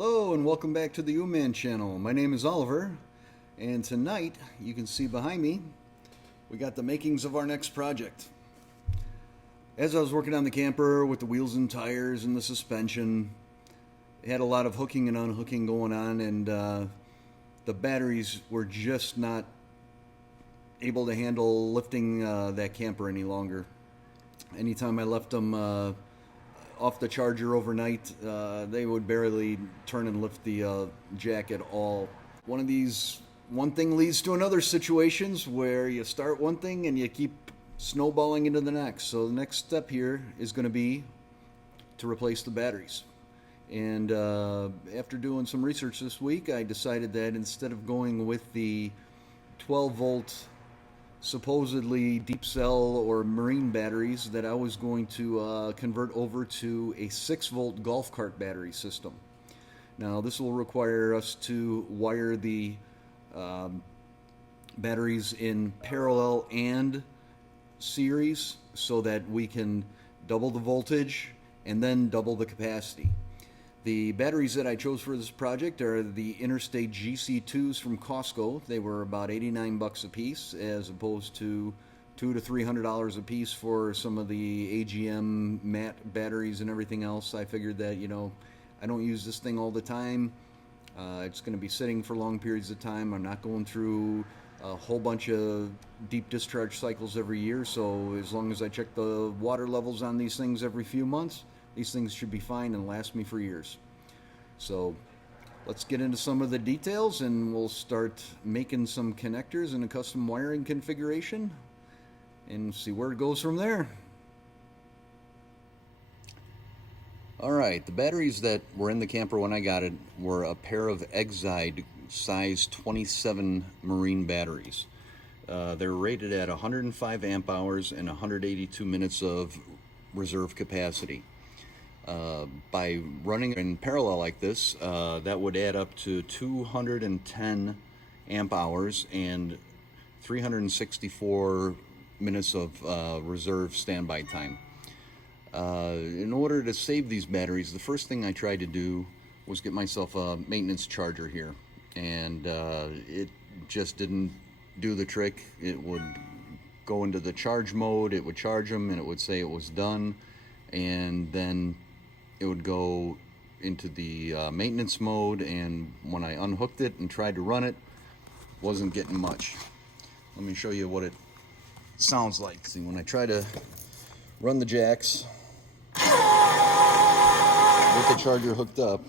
Hello and welcome back to the U-Man channel. My name is Oliver, and tonight you can see behind me we got the makings of our next project. As I was working on the camper with the wheels and tires and the suspension, it had a lot of hooking and unhooking going on, and the batteries were just not able to handle lifting that camper any longer. Anytime I left them off the charger overnight, they would barely turn and lift the jack at all. One thing leads to another situations where you start one thing and you keep snowballing into the next. So the next step here is going to be to replace the batteries. And after doing some research this week, I decided that instead of going with the 12 volt supposedly deep cell or marine batteries, that I was going to convert over to a 6-volt golf cart battery system. Now this will require us to wire the batteries in parallel and series so that we can double the voltage and then double the capacity. The batteries that I chose for this project are the Interstate GC2s from Costco. They were about 89 bucks a piece, as opposed to $200 to $300 a piece for some of the AGM matte batteries and everything else. I figured that, I don't use this thing all the time. It's going to be sitting for long periods of time. I'm not going through a whole bunch of deep discharge cycles every year, so as long as I check the water levels on these things every few months, these things should be fine and last me for years. So let's get into some of the details and we'll start making some connectors and a custom wiring configuration and see where it goes from there. Alright, the batteries that were in the camper when I got it were a pair of Exide size 27 marine batteries. They're rated at 105 amp hours and 182 minutes of reserve capacity. By running in parallel like this, that would add up to 210 amp hours and 364 minutes of reserve standby time. In order to save these batteries, the first thing I tried to do was get myself a maintenance charger here, and it just didn't do the trick. It would go into the charge mode, it would charge them, and it would say it was done, and then it would go into the maintenance mode, and when I unhooked it and tried to run it, wasn't getting much. Let me show you what it sounds like. See, when I try to run the jacks with the charger hooked up,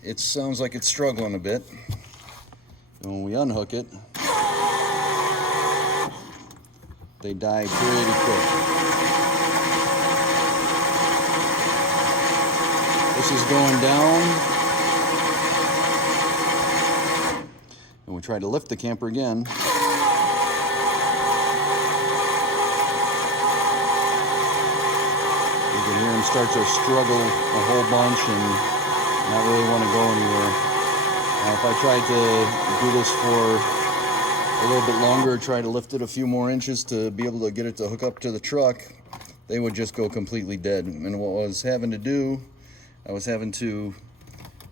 it sounds like it's struggling a bit. And when we unhook it, they die pretty quick. This is going down, and we try to lift the camper again. You can hear him start to struggle a whole bunch and not really want to go anywhere. Now, if I tried to do this for a little bit longer, try to lift it a few more inches to be able to get it to hook up to the truck, they would just go completely dead. And what I was having to do, I was having to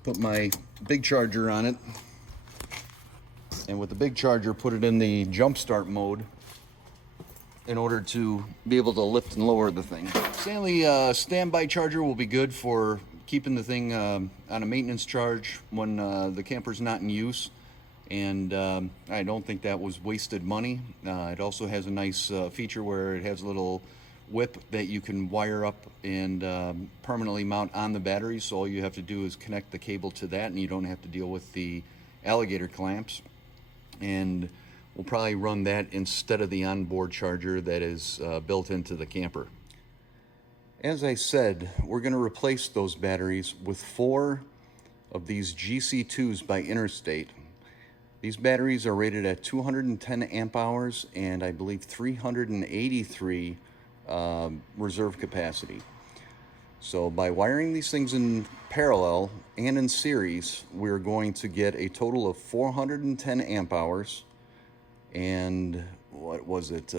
put my big charger on it, and with the big charger put it in the jump start mode in order to be able to lift and lower the thing. Stanley standby charger will be good for keeping the thing on a maintenance charge when the camper's not in use, and I don't think that was wasted money. It also has a nice feature where it has a little whip that you can wire up and permanently mount on the battery, so all you have to do is connect the cable to that and you don't have to deal with the alligator clamps. And we'll probably run that instead of the onboard charger that is built into the camper. As I said, we're going to replace those batteries with 4 of these GC2s by Interstate. These batteries are rated at 210 amp hours and I believe 383 reserve capacity. So by wiring these things in parallel and in series, we're going to get a total of 410 amp hours and what was it,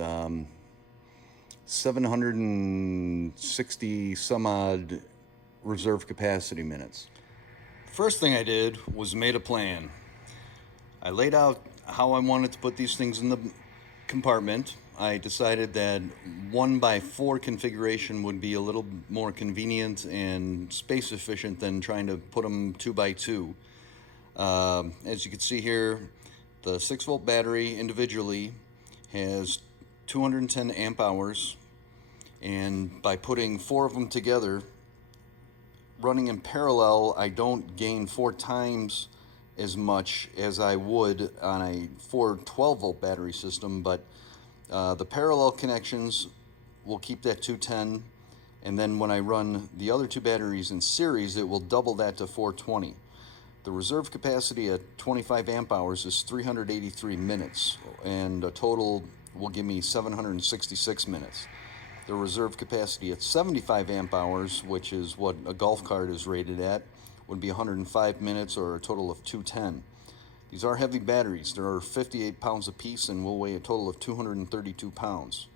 760 some odd reserve capacity minutes. First thing I did was made a plan. I laid out how I wanted to put these things in the compartment. I decided that 1x4 configuration would be a little more convenient and space efficient than trying to put them 2x2. As you can see here, the 6-volt battery individually has 210 amp hours, and by putting 4 of them together, running in parallel, I don't gain 4 times as much as I would on a 4 12-volt battery system, but the parallel connections will keep that 210, and then when I run the other 2 batteries in series, it will double that to 420. The reserve capacity at 25 amp hours is 383 minutes, and a total will give me 766 minutes. The reserve capacity at 75 amp hours, which is what a golf cart is rated at, would be 105 minutes, or a total of 210. These are heavy batteries. There are 58 pounds apiece and will weigh a total of 232 pounds.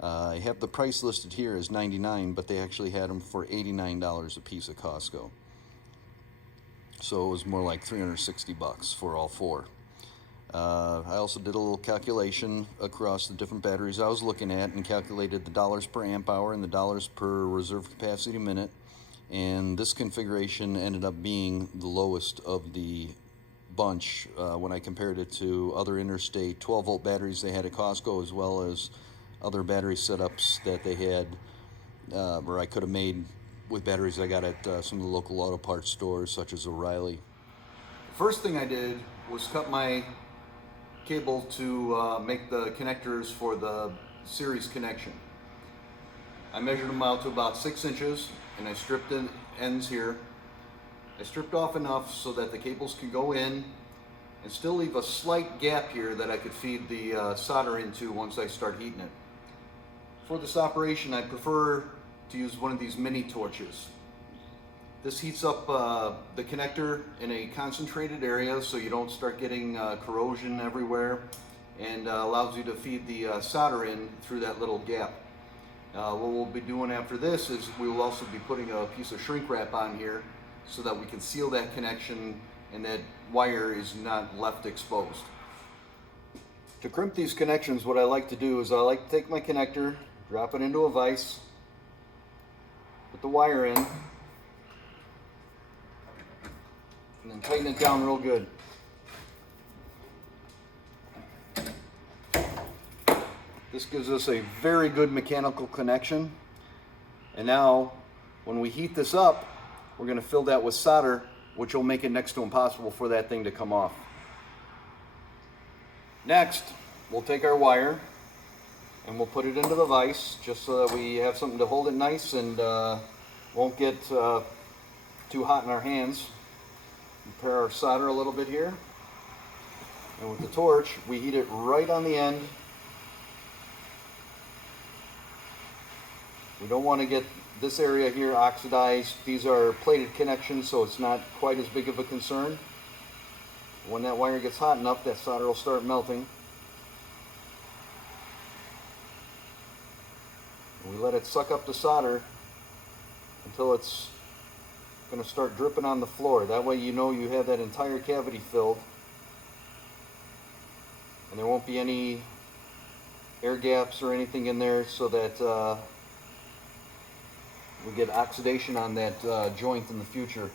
I have the price listed here as $99, but they actually had them for $89 a piece at Costco. So it was more like 360 bucks for all 4. I also did a little calculation across the different batteries I was looking at and calculated the dollars per amp hour and the dollars per reserve capacity minute. And this configuration ended up being the lowest of the bunch when I compared it to other Interstate 12-volt batteries they had at Costco, as well as other battery setups that they had, or I could have made with batteries I got at some of the local auto parts stores, such as O'Reilly. First thing I did was cut my cable to make the connectors for the series connection. I measured them out to about 6 inches, and I stripped the ends here. I stripped off enough so that the cables could go in and still leave a slight gap here that I could feed the solder into once I start heating it. For this operation, I prefer to use one of these mini torches. This heats up the connector in a concentrated area so you don't start getting corrosion everywhere, and allows you to feed the solder in through that little gap. What we'll be doing after this is we will also be putting a piece of shrink wrap on here so that we can seal that connection and that wire is not left exposed. To crimp these connections, what I like to do is I like to take my connector, drop it into a vise, put the wire in, and then tighten it down real good. This gives us a very good mechanical connection. And now, when we heat this up, we're going to fill that with solder, which will make it next to impossible for that thing to come off. Next, we'll take our wire and we'll put it into the vise just so that we have something to hold it nice and won't get too hot in our hands. Prepare our solder a little bit here, and with the torch we heat it right on the end. We don't want to get this area here oxidized. These are plated connections, so it's not quite as big of a concern. When that wire gets hot enough, that solder will start melting. And we let it suck up the solder until it's going to start dripping on the floor. That way you know you have that entire cavity filled, and there won't be any air gaps or anything in there, so that we get oxidation on that joint in the future.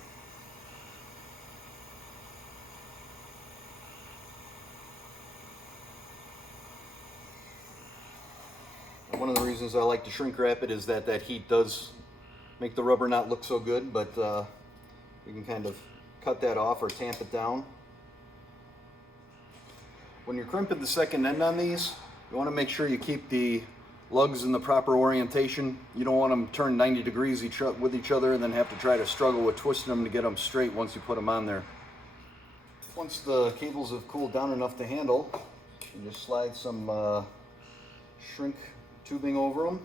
And one of the reasons I like to shrink wrap it is that that heat does make the rubber not look so good, but we can kind of cut that off or tamp it down. When you're crimping the second end on these, you want to make sure you keep the lugs in the proper orientation. You don't want them turned 90 degrees with each other and then have to try to struggle with twisting them to get them straight once you put them on there. Once the cables have cooled down enough to handle, you just slide some shrink tubing over them,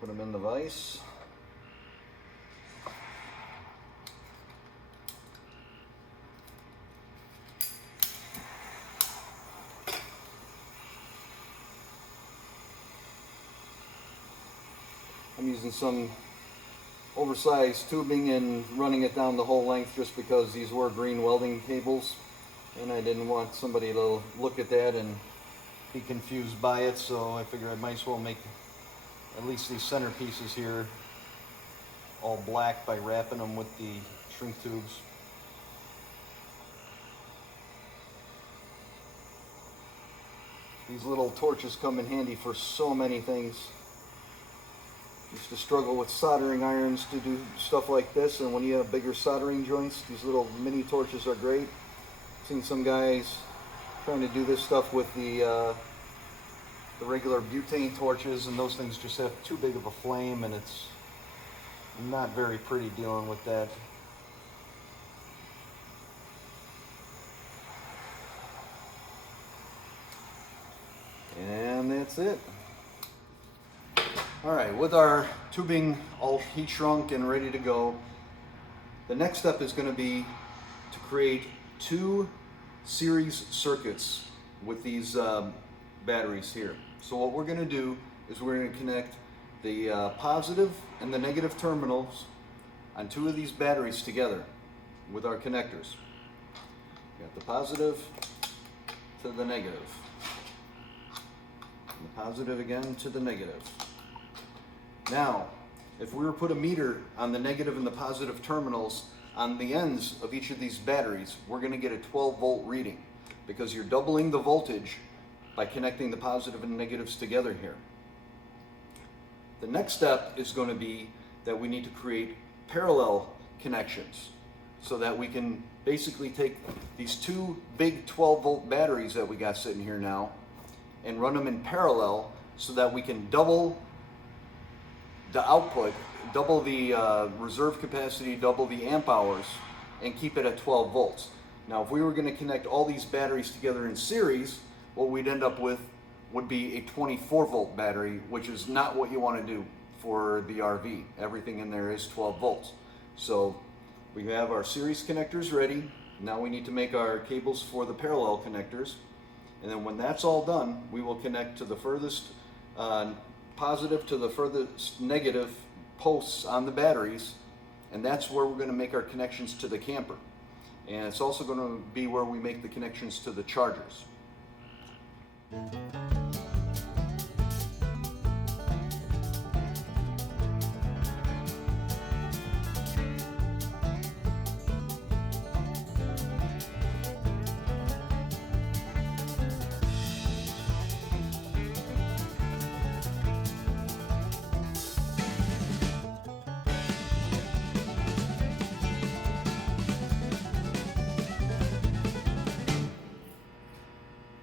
put them in the vise. I'm using some oversized tubing and running it down the whole length just because these were green welding cables, and I didn't want somebody to look at that and be confused by it, so I figured I might as well make at least these center pieces here all black by wrapping them with the shrink tubes. These little torches come in handy for so many things. Used to struggle with soldering irons to do stuff like this, and when you have bigger soldering joints, these little mini torches are great. I've seen some guys trying to do this stuff with the regular butane torches, and those things just have too big of a flame, and it's not very pretty dealing with that. And that's it. All right, with our tubing all heat shrunk and ready to go, the next step is going to be to create 2 series circuits with these batteries here. So what we're going to do is we're going to connect the positive and the negative terminals on 2 of these batteries together with our connectors. Got the positive to the negative, and the positive again to the negative. Now, if we were to put a meter on the negative and the positive terminals on the ends of each of these batteries, we're going to get a 12-volt reading because you're doubling the voltage by connecting the positive and negatives together here. The next step is going to be that we need to create parallel connections so that we can basically take these 2 big 12-volt batteries that we got sitting here now and run them in parallel so that we can double the output, double the reserve capacity, double the amp hours, and keep it at 12 volts. Now, if we were going to connect all these batteries together in series, what we'd end up with would be a 24-volt battery, which is not what you want to do for the RV. Everything in there is 12 volts. So we have our series connectors ready. Now we need to make our cables for the parallel connectors. And then when that's all done, we will connect to the furthest positive to the furthest negative posts on the batteries, and that's where we're going to make our connections to the camper. And it's also going to be where we make the connections to the chargers.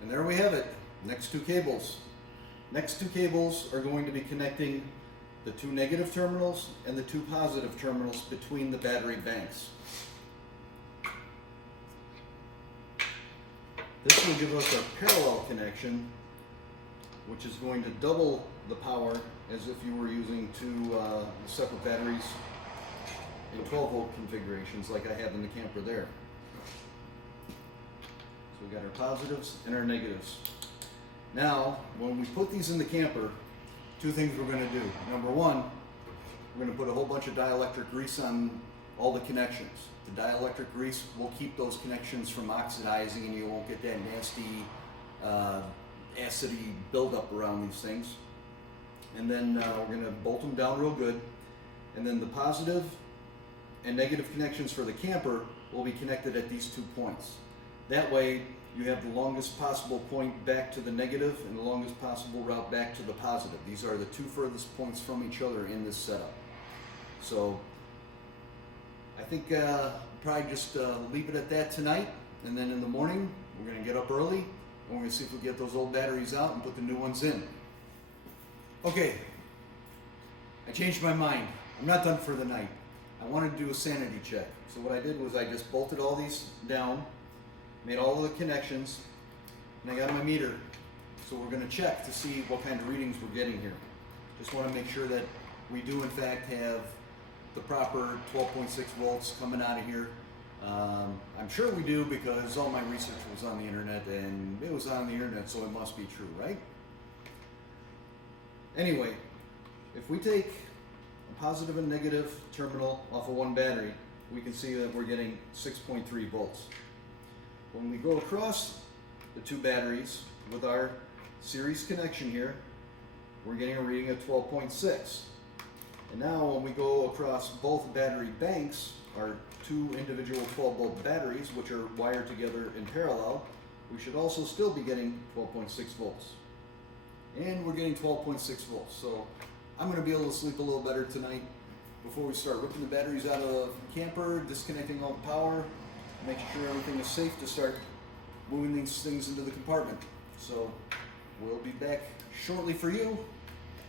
There we have it, next 2 cables. Next 2 cables are going to be connecting the 2 negative terminals and the 2 positive terminals between the battery banks. This will give us a parallel connection, which is going to double the power as if you were using 2 separate batteries in 12-volt configurations like I have in the camper there. So we got our positives and our negatives. Now, when we put these in the camper, 2 things we're going to do. Number 1, we're going to put a whole bunch of dielectric grease on all the connections. The dielectric grease will keep those connections from oxidizing, and you won't get that nasty acidy buildup around these things. And then we're going to bolt them down real good. And then the positive and negative connections for the camper will be connected at these 2 points. That way, you have the longest possible point back to the negative and the longest possible route back to the positive. These are the 2 furthest points from each other in this setup. So I think probably just leave it at that tonight, and then in the morning we're going to get up early and we're going to see if we get those old batteries out and put the new ones in. Okay, I changed my mind. I'm not done for the night. I wanted to do a sanity check. So what I did was I just bolted all these down, made all of the connections, and I got my meter. So we're going to check to see what kind of readings we're getting here. Just want to make sure that we do in fact have the proper 12.6 volts coming out of here. I'm sure we do because all my research was on the internet, and it was on the internet, so it must be true, right? Anyway, if we take positive and negative terminal off of one battery, we can see that we're getting 6.3 volts. When we go across the two batteries with our series connection here, we're getting a reading of 12.6. And now when we go across both battery banks, our two individual 12-volt batteries, which are wired together in parallel, we should also still be getting 12.6 volts. And we're getting 12.6 volts. So I'm going to be able to sleep a little better tonight before we start ripping the batteries out of the camper, disconnecting all the power, making sure everything is safe to start moving these things into the compartment. So we'll be back shortly for you.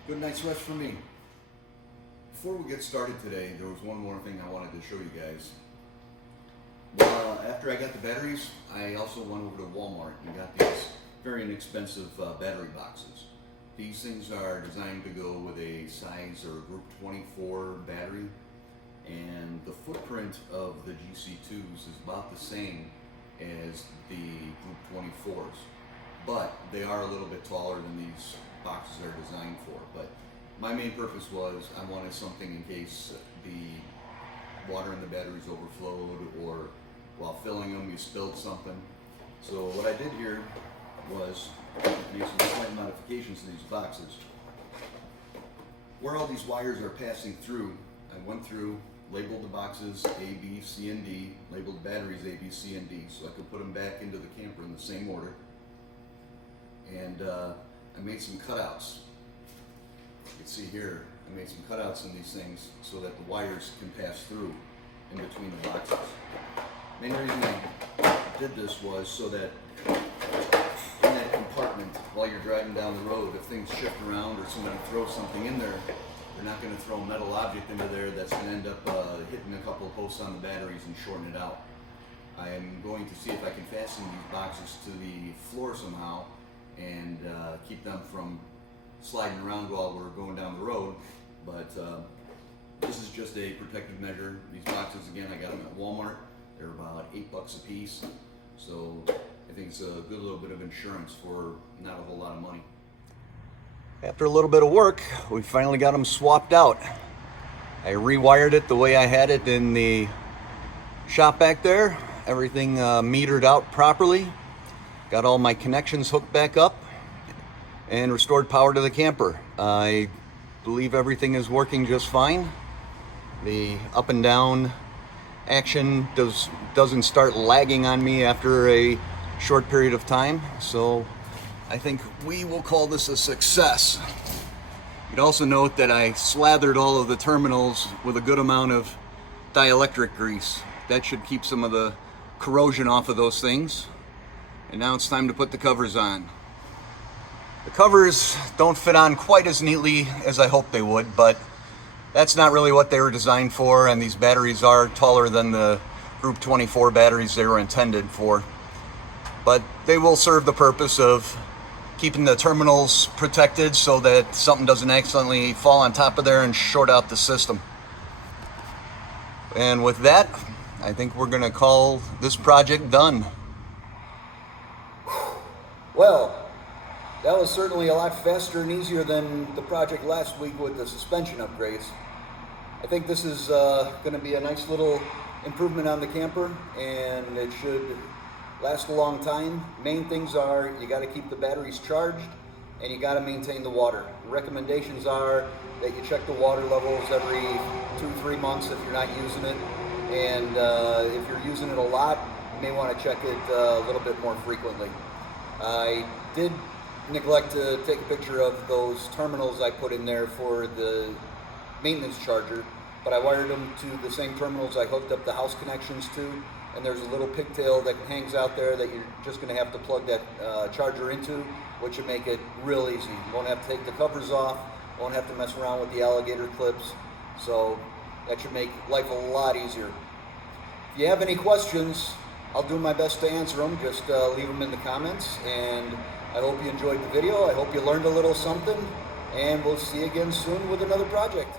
Good night's rest for me. Before we get started today, there was one more thing I wanted to show you guys. Well, after I got the batteries, I also went over to Walmart and got these very inexpensive battery boxes. These things are designed to go with a size or group 24 battery, and the footprint of the GC2s is about the same as the group 24s, but they are a little bit taller than these boxes are designed for. But my main purpose was I wanted something in case the water in the batteries overflowed, or while filling them you spilled something. So what I did here was make some slight modifications to these boxes. Where all these wires are passing through, I went through, labeled the boxes A, B, C, and D, labeled the batteries A, B, C, and D, so I could put them back into the camper in the same order. And I made some cutouts. You can see here, I made some cutouts in these things so that the wires can pass through in between the boxes. Main reason I did this was so that in that compartment, while you're driving down the road, if things shift around or somebody throws something in there, they're not going to throw a metal object into there that's going to end up hitting a couple of posts on the batteries and shorting it out. I am going to see if I can fasten these boxes to the floor somehow and keep them from sliding around while we're going down the road. But this is just a protective measure. These boxes, again, I got them at Walmart. They're about $8 a piece. So I think it's a good little bit of insurance for not a whole lot of money. After a little bit of work, we finally got them swapped out. I rewired it the way I had it in the shop back there. Everything metered out properly. Got all my connections hooked back up and restored power to the camper. I believe everything is working just fine. The up and down action doesn't start lagging on me after a short period of time, so I think we will call this a success. You'd also note that I slathered all of the terminals with a good amount of dielectric grease. That should keep some of the corrosion off of those things. And now it's time to put the covers on. The covers don't fit on quite as neatly as I hoped they would, but that's not really what they were designed for, and these batteries are taller than the Group 24 batteries they were intended for. But they will serve the purpose of keeping the terminals protected so that something doesn't accidentally fall on top of there and short out the system. And with that, I think we're gonna call this project done. Well, that was certainly a lot faster and easier than the project last week with the suspension upgrades. I think this is going to be a nice little improvement on the camper, and it should last a long time. Main things are you got to keep the batteries charged and you got to maintain the water. The recommendations are that you check the water levels every 2-3 months if you're not using it, and if you're using it a lot, you may want to check it a little bit more frequently. I did neglect to take a picture of those terminals I put in there for the maintenance charger, but I wired them to the same terminals I hooked up the house connections to, and there's a little pigtail that hangs out there that you're just going to have to plug that charger into, which would make it real easy. You won't have to take the covers off, won't have to mess around with the alligator clips, so that should make life a lot easier. If you have any questions, I'll do my best to answer them. Just leave them in the comments, and I hope you enjoyed the video. I hope you learned a little something, and we'll see you again soon with another project.